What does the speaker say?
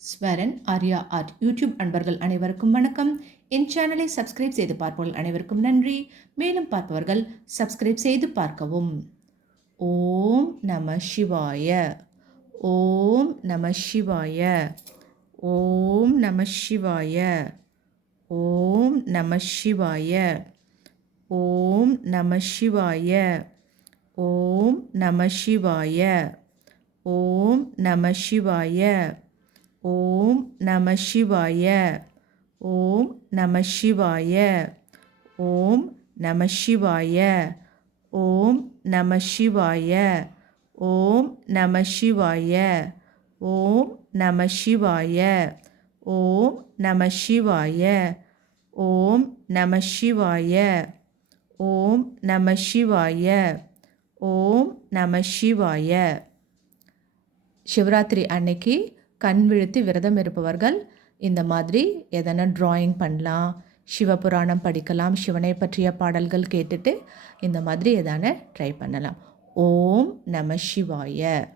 Swaran Arya art YouTube அன்பர்கள் அனைவருக்கும் வணக்கம். என் சேனலை சப்ஸ்கிரைப் செய்து பார்ப்பவர்கள் அனைவருக்கும் நன்றி. மேலும் பார்ப்பவர்கள் சப்ஸ்கிரைப் செய்து பார்க்கவும். ஓம் நம சிவாய. ஓம் நம சிவாய. ஓம் நம சிவாய. ஓம் நம சிவாய. ஓம் நம சிவாய. ஓம் நம சிவாய. ஓம் நம சிவாய. ஓம் நம சிவாய. ஓம் நம சிவாய. ஓம் நம சிவாய. ஓம் நம சிவாய. ஓம் நம சிவாய. ஓம் நம சிவாய. ஓம் நம சிவாய. ஓம் நம சிவாய. ஓம் நம சிவாய. ஓம் நம சிவாய. சிவராத்திரி அன்னைக்கு கண் விழித்து விரதம் இருப்பவர்கள் இந்த மாதிரி எதனா ட்ராயிங் பண்ணலாம், சிவபுராணம் படிக்கலாம், சிவனை பற்றிய பாடல்கள் கேட்டுட்டு இந்த மாதிரி எதான ட்ரை பண்ணலாம். ஓம் நம சிவாய.